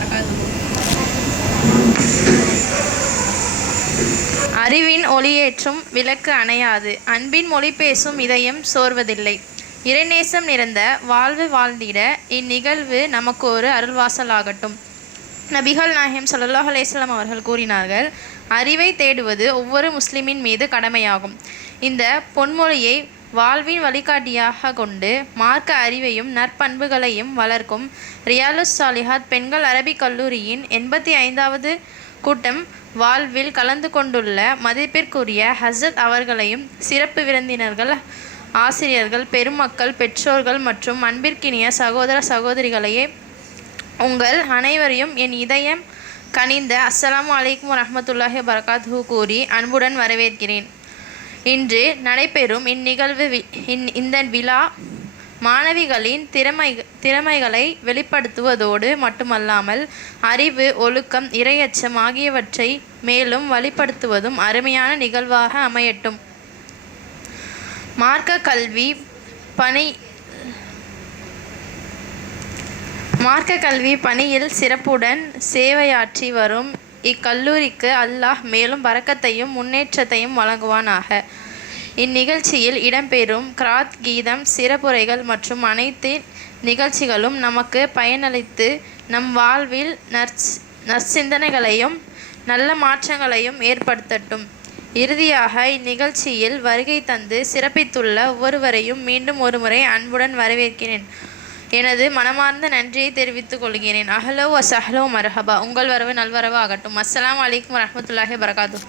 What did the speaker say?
வபரகாத்துஹு. அறிவின் ஒளியேற்றும் விளக்கு அணையாது, அன்பின் மொழி பேசும் இதயம் சோர்வதில்லை. இறைநேசம் நிறைந்த வாழ்வு வாழ்ந்திட இந்நிகழ்வு நமக்கு ஒரு அருள்வாசலாகட்டும். நபிகள் நாயகம் ஸல்லல்லாஹு அலைஹி வஸல்லம் அவர்கள் கூறினார்கள், அறிவை தேடுவது ஒவ்வொரு முஸ்லிமின் மீது கடமையாகும். இந்த பொன்மொழியை வாழ்வின் வழிகாட்டியாக கொண்டு மார்க்க அறிவையும் நற்பண்புகளையும் வளர்க்கும் ரியாலுஸ் சாலிஹாத் பெண்கள் அரபிக் கல்லூரியின் 85வது கூட்டம் வாழ்வில் கலந்து கொண்டுள்ள மதிப்பிற்குரிய ஹஸ்ரத் அவர்களையும், சிறப்பு விருந்தினர்கள், ஆசிரியர்கள், பெருமக்கள், பெற்றோர்கள் மற்றும் அன்பிற்கினிய சகோதர சகோதரிகளையே உங்கள் அனைவரையும் என் இதயம் கனிந்த அஸ்ஸலாமு அலைக்கும் வரஹ்மத்துல்லாஹி வபரகாத்துஹு கூறி அன்புடன் வரவேற்கிறேன். இன்று நடைபெறும் இந்த விழா மாணவிகளின் திறமைகளை வெளிப்படுத்துவதோடு மட்டுமல்லாமல் அறிவு, ஒழுக்கம், இறையச்சம் ஆகியவற்றை மேலும் வழிப்படுத்துவதும் அருமையான நிகழ்வாக அமையட்டும். மார்க்க கல்வி பணியில் சிறப்புடன் சேவையாற்றி வரும் இக்கல்லூரிக்கு அல்லாஹ் மேலும் பரக்கத்தையும் முன்னேற்றத்தையும் வழங்குவானாக. இந்நிகழ்ச்சியில் இடம்பெறும் கிராத், கீதம், சிறப்புரைகள் மற்றும் அனைத்து நிகழ்ச்சிகளும் நமக்கு பயனளித்து நம் வாழ்வில் நற்சிந்தனைகளையும் நல்ல மாற்றங்களையும் ஏற்படுத்தட்டும். இறுதியாக இந்நிகழ்ச்சியில் வருகை தந்து சிறப்பித்துள்ள ஒவ்வொருவரையும் மீண்டும் ஒருமுறை அன்புடன் வரவேற்கிறேன். எனது மனமார்ந்த நன்றியை தெரிவித்துக் கொள்கிறேன். அஹ்லோ வ சஹ்லோ மர்ஹபா. உங்கள் வரவு நல்வரவு ஆகட்டும். அஸ்ஸலாமு அலைக்கும் வரஹ்மத்துல்லாஹி வபரகாத்துஹு.